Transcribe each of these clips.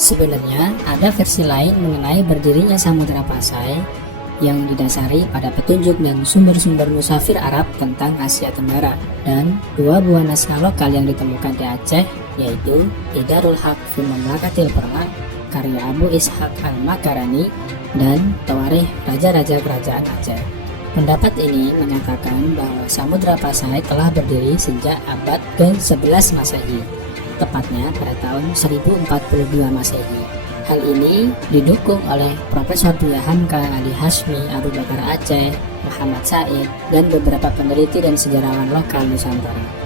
Sebenarnya ada versi lain mengenai berdirinya Samudra Pasai yang didasari pada petunjuk dan sumber-sumber musafir Arab tentang Asia Tenggara, dan dua buah naskah lokal yang ditemukan di Aceh, yaitu Idarul Haq fi Mamlakatil Perla karya Abu Ishaq Al-Makarani dan Tawarikh Raja-Raja Kerajaan Aceh. Pendapat ini menyatakan bahwa Samudra Pasai telah berdiri sejak abad ke-11 Masehi, tepatnya pada tahun 1042 Masehi. Hal ini didukung oleh Profesor Buya Hamka Ali Hashmi Abu Bakar Aceh, Muhammad Said, dan beberapa peneliti dan sejarawan lokal Nusantara.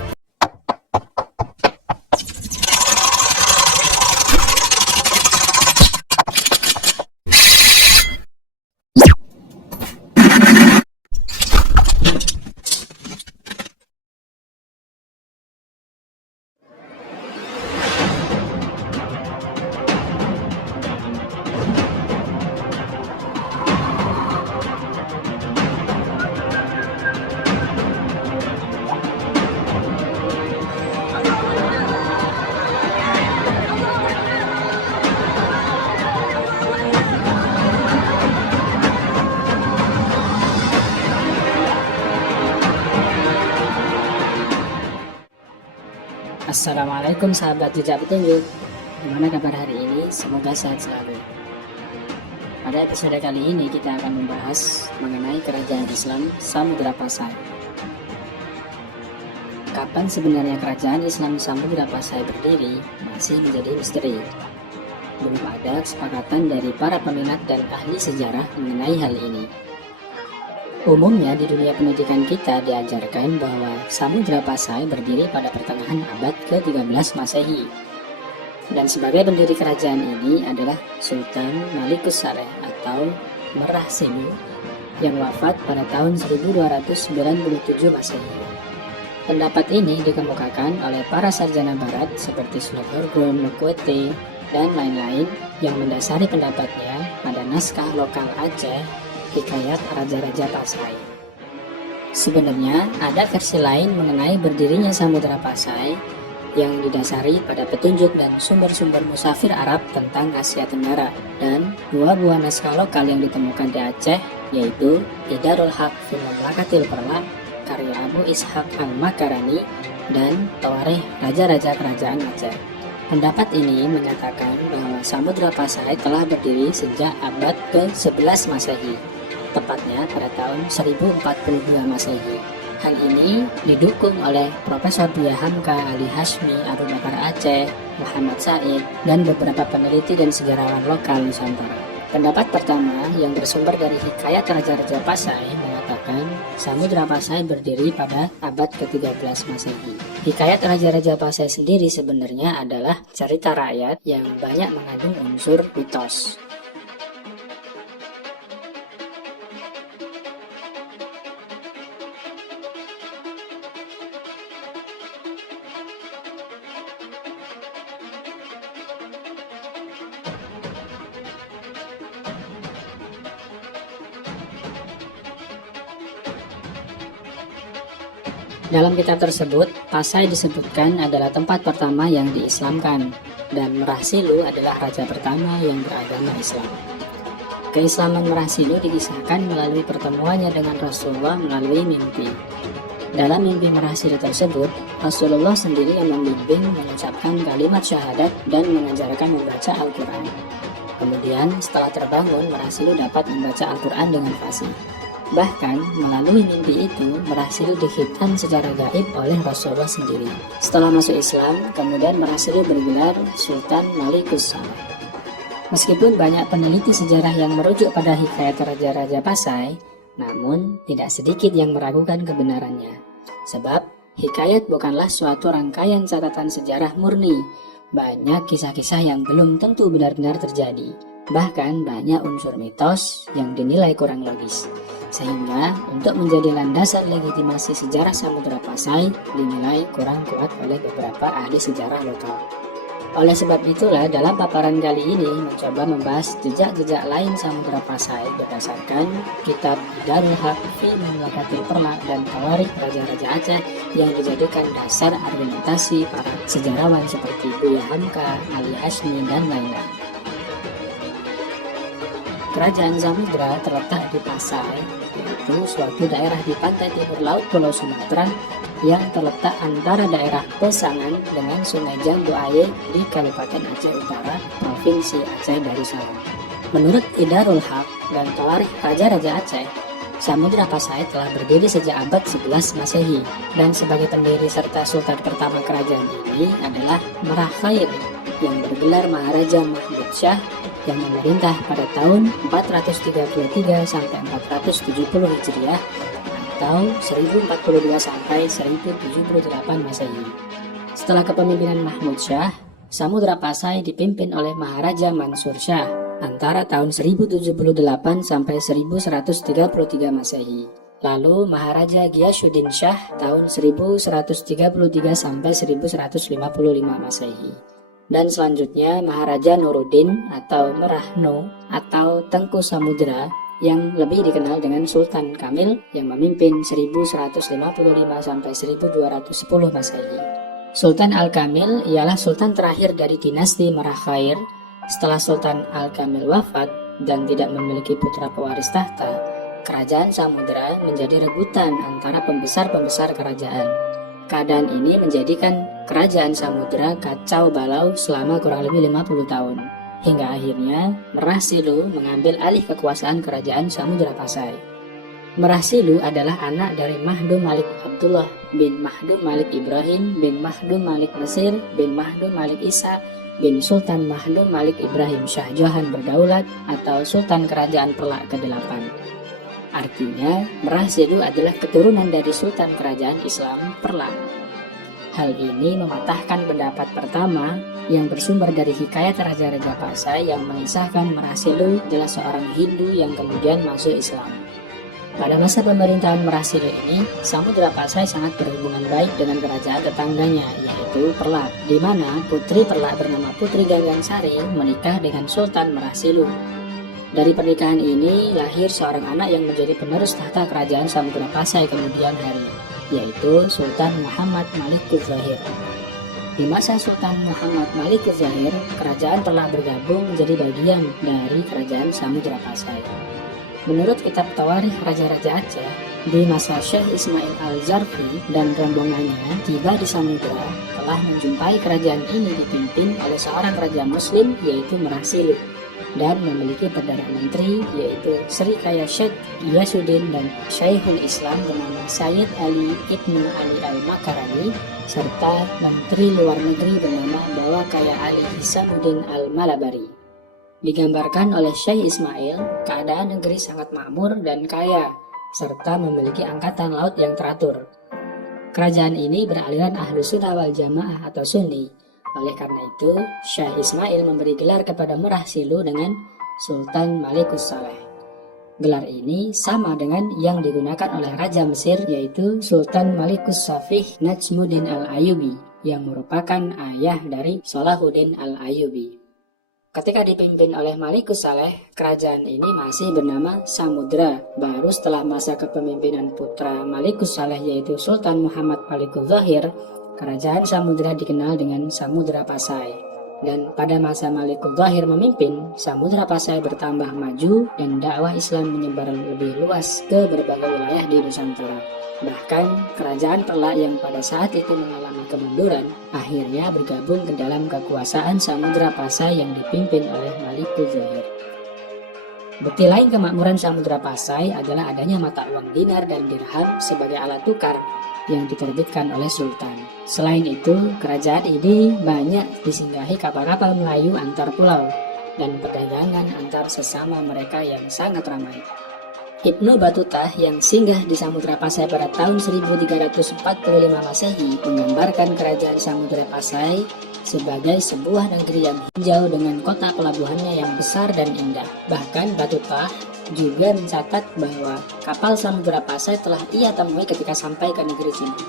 Assalamualaikum sahabat jejak petunjuk. Gimana kabar hari ini? Semoga sehat selalu. Pada episode kali ini kita akan membahas mengenai kerajaan Islam Samudra Pasai. Kapan sebenarnya kerajaan Islam Samudra Pasai berdiri masih menjadi misteri. Belum ada kesepakatan dari para peminat dan ahli sejarah mengenai hal ini. Umumnya di dunia pendidikan kita diajarkan bahwa Samudra Pasai berdiri pada pertengahan abad ke-13 Masehi. Dan sebagai pendiri kerajaan ini adalah Sultan Malikus Saleh atau Merah Sinu yang wafat pada tahun 1297 Masehi. Pendapat ini dikemukakan oleh para sarjana barat seperti Snowhorn, Mukwete, dan lain-lain yang mendasari pendapatnya pada naskah lokal Aceh, Hikayat Raja-Raja Pasai. Sebenarnya ada versi lain mengenai berdirinya Samudra Pasai yang didasari pada petunjuk dan sumber-sumber musafir Arab tentang Asia Tenggara, dan dua buah naskah lokal yang ditemukan di Aceh, yaitu Idarul Haq fi Mamlakatil Perla karya Abu Ishaq Al-Makarani dan Tawarikh Raja-Raja Kerajaan Aceh. Pendapat ini menyatakan bahwa Samudra Pasai telah berdiri sejak abad ke-11 Masehi, tepatnya pada tahun 1042 Masehi. Hal ini didukung oleh Profesor Buya Hamka Ali Hashmi Abu Bakar Aceh, Muhammad Said, dan beberapa peneliti dan sejarawan lokal Nusantara. Pendapat pertama yang bersumber dari Hikayat Raja-Raja Pasai mengatakan Samudra Pasai berdiri pada abad ke-13 Masehi. Hikayat Raja-Raja Pasai sendiri sebenarnya adalah cerita rakyat yang banyak mengandung unsur mitos. Dalam kitab tersebut, Pasai disebutkan adalah tempat pertama yang diislamkan, dan Merah Silu adalah raja pertama yang beragama Islam. Keislaman Merah Silu dikisahkan melalui pertemuannya dengan Rasulullah melalui mimpi. Dalam mimpi Merah Silu tersebut, Rasulullah sendiri yang membimbing mengucapkan kalimat syahadat dan mengajarkan membaca Al-Quran. Kemudian setelah terbangun, Merah Silu dapat membaca Al-Quran dengan fasih. Bahkan melalui mimpi itu Merah Silu dihitam secara gaib oleh Rasulullah sendiri. Setelah masuk Islam, kemudian Merah Silu bergelar Sultan Malikus Saleh. Meskipun banyak peneliti sejarah yang merujuk pada Hikayat Raja-Raja Pasai, namun tidak sedikit yang meragukan kebenarannya. Sebab hikayat bukanlah suatu rangkaian catatan sejarah murni. Banyak kisah-kisah yang belum tentu benar-benar terjadi. Bahkan banyak unsur mitos yang dinilai kurang logis. Sehingga untuk menjadi landasan legitimasi sejarah Samudra Pasai dinilai kurang kuat oleh beberapa ahli sejarah lokal. Oleh sebab itulah dalam paparan kali ini mencoba membahas jejak-jejak lain Samudra Pasai berdasarkan kitab Idarul Haq fi Mamlakatil Perla dan Tawarikh Raja-Raja Aceh yang dijadikan dasar argumentasi para sejarawan seperti Buya Hamka, Ali Hashmi, dan lain-lain. Kerajaan Samudra terletak di Pasai, yaitu suatu daerah di pantai timur laut Pulau Sumatera yang terletak antara daerah Pesangan dengan Sungai Jambu Aye di Kabupaten Aceh Utara, Provinsi Aceh Darussalam. Menurut Idarul Haq dan Tawarikh Raja-Raja Aceh, Samudra Pasai telah berdiri sejak abad 11 Masehi, dan sebagai pendiri serta sultan pertama kerajaan ini adalah Merah Khair yang bergelar Maharaja Mahmud Syah yang memerintah pada tahun 433 sampai 470 Hijriah atau 1042 sampai 1078 Masehi. Setelah kepemimpinan Mahmud Syah, Samudra Pasai dipimpin oleh Maharaja Mansur Syah antara tahun 1078 sampai 1133 Masehi. Lalu Maharaja Giyasuddin Syah tahun 1133 sampai 1155 Masehi. Dan selanjutnya Maharaja Nuruddin atau Merahno atau Tengku Samudra yang lebih dikenal dengan Sultan Kamil yang memimpin 1155 sampai 1210 Masehi. Sultan Al-Kamil ialah sultan terakhir dari dinasti Merah Khair. Setelah Sultan Al-Kamil wafat dan tidak memiliki putra pewaris tahta, kerajaan Samudra menjadi rebutan antara pembesar-pembesar kerajaan. Keadaan ini menjadikan kerajaan Samudra kacau balau selama kurang lebih 50 tahun, hingga akhirnya Merah Silu mengambil alih kekuasaan kerajaan Samudra Pasai. Merah Silu adalah anak dari Mahdum Malik Abdullah bin Mahdum Malik Ibrahim bin Mahdum Malik Mesir bin Mahdum Malik Isa bin Sultan Mahdum Malik Ibrahim Shah Jahan Berdaulat atau Sultan Kerajaan Perlak ke-8. Artinya, Merah Silu adalah keturunan dari Sultan Kerajaan Islam Perlak. Hal ini mematahkan pendapat pertama yang bersumber dari hikayat Raja-Raja Pasai yang mengisahkan Merah Silu adalah seorang Hindu yang kemudian masuk Islam. Pada masa pemerintahan Merah Silu ini, Samudra Pasai sangat berhubungan baik dengan kerajaan tetangganya, yaitu Perlak, di mana putri Perlak bernama Putri Ganggang Sari menikah dengan Sultan Merah Silu. Dari pernikahan ini lahir seorang anak yang menjadi penerus tahta kerajaan Samudra Pasai kemudian hari, yaitu Sultan Muhammad Malikus Zahir. Di masa Sultan Muhammad Malikus Zahir, kerajaan telah bergabung menjadi bagian dari kerajaan Samudra Pasai. Menurut kitab Tawarikh Raja-Raja Aceh, di masa Syekh Ismail Al-Zarfi dan rombongannya tiba di Samudra, telah menjumpai kerajaan ini dipimpin oleh seorang raja muslim yaitu Merah Silu, dan memiliki Perdana Menteri yaitu Sri Kaya Syekh Giyasuddin dan Syekhul Islam bernama Sayyid Ali Ibnu Ali Al-Makarani, serta Menteri Luar Negeri bernama Bawa Kaya Ali Hisamuddin Al-Malabari. Digambarkan oleh Syekh Ismail, keadaan negeri sangat makmur dan kaya, serta memiliki angkatan laut yang teratur. Kerajaan ini beraliran Ahlus Sunnah wal Jamaah atau Sunni. Oleh karena itu, Syekh Ismail memberi gelar kepada Merah Silu dengan Sultan Malikus Saleh. Gelar ini sama dengan yang digunakan oleh Raja Mesir yaitu Sultan Malikus Safih Najmuddin Al-Ayyubi yang merupakan ayah dari Salahuddin Al-Ayyubi. Ketika dipimpin oleh Malikus Saleh, kerajaan ini masih bernama Samudra. Baru setelah masa kepemimpinan putra Malikus Saleh yaitu Sultan Muhammad Malikus Zahir, kerajaan Samudra dikenal dengan Samudra Pasai. Dan pada masa Malikus Zahir memimpin, Samudra Pasai bertambah maju dan dakwah Islam menyebar lebih luas ke berbagai wilayah di Nusantara. Bahkan kerajaan Perlak yang pada saat itu mengalami kemunduran, akhirnya bergabung ke dalam kekuasaan Samudra Pasai yang dipimpin oleh Malikus Zahir. Bukti lain kemakmuran Samudra Pasai adalah adanya mata uang dinar dan dirham sebagai alat tukar yang diterbitkan oleh Sultan. Selain itu, kerajaan ini banyak disinggahi kapal-kapal Melayu antar pulau dan perdagangan antar sesama mereka yang sangat ramai. Ibnu Battuta yang singgah di Samudra Pasai pada tahun 1345 Masehi menggambarkan kerajaan Samudra Pasai sebagai sebuah negeri yang hijau dengan kota pelabuhannya yang besar dan indah. Bahkan Battuta juga mencatat bahwa kapal Samudra Pasai telah ia temui ketika sampai ke negeri sini.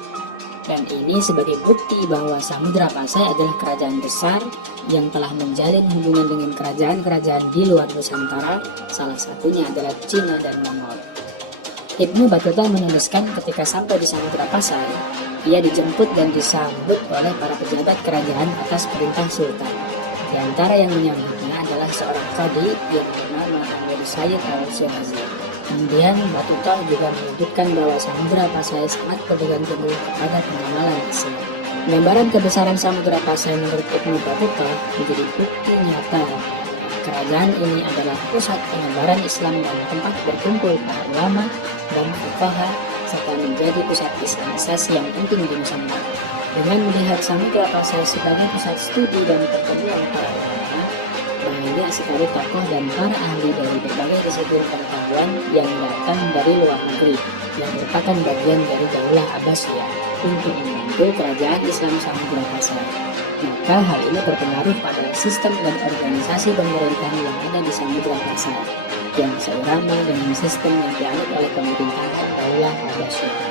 Dan ini sebagai bukti bahwa Samudra Pasai adalah kerajaan besar yang telah menjalin hubungan dengan kerajaan-kerajaan di luar Nusantara, salah satunya adalah Cina dan Mongol. Ibnu Battuta menuliskan ketika sampai di Samudra Pasai, ia dijemput dan disambut oleh para pejabat kerajaan atas perintah Sultan. Di antara yang menyambutnya adalah adalah seorang qadi yang bernama Amir Sayyid al-Shirazi. Kemudian Battuta juga menyebutkan bahwa Samudra Pasai sangat berpegang teguh kepada pengamalan Islam. Gambaran kebesaran Samudra Pasai menurut Ibnu Battuta menjadi bukti nyata kerajaan ini adalah pusat penyebaran Islam dan tempat berkumpul para ulama dan fuqaha serta menjadi pusat islamisasi yang penting di Nusantara. Dengan melihat Samudra Pasai sebagai pusat studi dan pertemuan para ulama, banyak sekali tokoh dan para ahli dari berbagai disiplin pengetahuan yang datang dari luar negeri yang merupakan bagian dari Daulah Abbasiyah untuk membantu kerajaan Islam Samudra Pasai. Maka hal ini berpengaruh pada sistem dan organisasi pemerintahan yang ada di Samudra Pasai yang seirama dengan sistem yang dianut oleh pemerintahan Daulah Abbasiyah.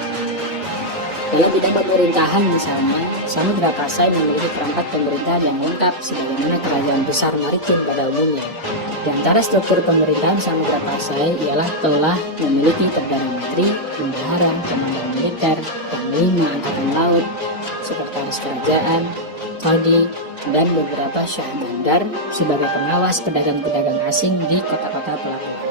Dalam bidang pemerintahan misalnya, Samudra Pasai memiliki perangkat pemerintahan yang lengkap sebagaimana kerajaan besar maritim pada umumnya. Di antara struktur pemerintahan Samudra Pasai ialah telah memiliki Perdana Menteri, Bendahara, Komandan Militer, Panglima Angkatan Laut, Sekretaris Kerajaan, Qadi, dan beberapa syah bandar sebagai pengawas pedagang-pedagang asing di kota-kota pelabuhan.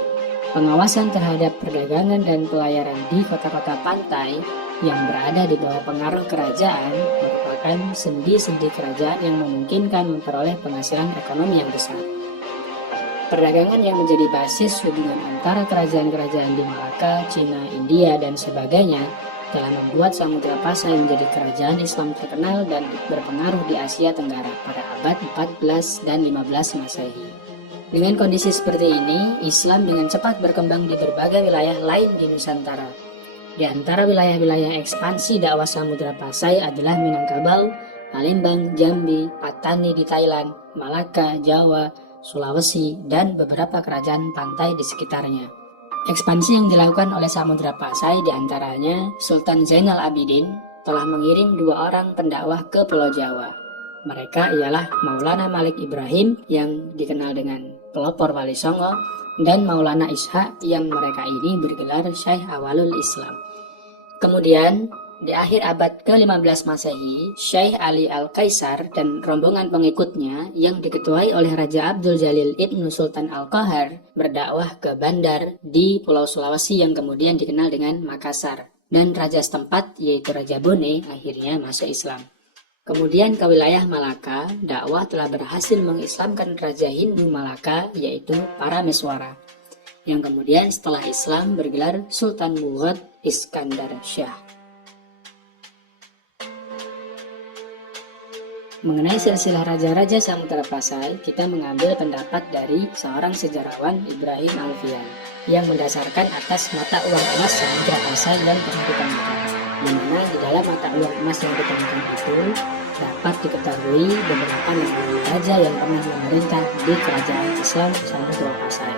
Pengawasan terhadap perdagangan dan pelayaran di kota-kota pantai yang berada di bawah pengaruh kerajaan merupakan sendi-sendi kerajaan yang memungkinkan memperoleh penghasilan ekonomi yang besar. Perdagangan yang menjadi basis hubungan antara kerajaan-kerajaan di Malaka, Cina, India, dan sebagainya telah membuat Samudra Pasai menjadi kerajaan Islam terkenal dan berpengaruh di Asia Tenggara pada abad 14 dan 15 Masehi. Dengan kondisi seperti ini, Islam dengan cepat berkembang di berbagai wilayah lain di Nusantara. Di antara wilayah-wilayah ekspansi dakwah Samudra Pasai adalah Minangkabau, Palembang, Jambi, Patani di Thailand, Malaka, Jawa, Sulawesi, dan beberapa kerajaan pantai di sekitarnya. Ekspansi yang dilakukan oleh Samudra Pasai diantaranya Sultan Zainal Abidin telah mengirim 2 orang pendakwah ke Pulau Jawa. Mereka ialah Maulana Malik Ibrahim yang dikenal dengan pelopor Wali Songo dan Maulana Ishaq yang mereka ini bergelar Syekh Awalul Islam. Kemudian di akhir abad ke-15 Masehi, Syekh Ali Al-Kaisar dan rombongan pengikutnya yang diketuai oleh Raja Abdul Jalil Ibnu Sultan Al-Qahar berdakwah ke bandar di Pulau Sulawesi yang kemudian dikenal dengan Makassar, dan raja setempat yaitu Raja Bone akhirnya masuk Islam. Kemudian ke wilayah Malaka, dakwah telah berhasil mengislamkan Raja Hindu Malaka yaitu Parameswara, yang kemudian setelah Islam bergelar Sultan Mughad Iskandar Shah. Mengenai silsilah raja-raja Samudra Pasai, kita mengambil pendapat dari seorang sejarawan Ibrahim Alfian yang mendasarkan atas mata uang emas Samudra Pasai yang pernah ditemukan, di mana di dalam mata uang emas yang ditemukan itu dapat diketahui beberapa nama raja yang pernah memerintah di kerajaan Islam Samudra Pasai.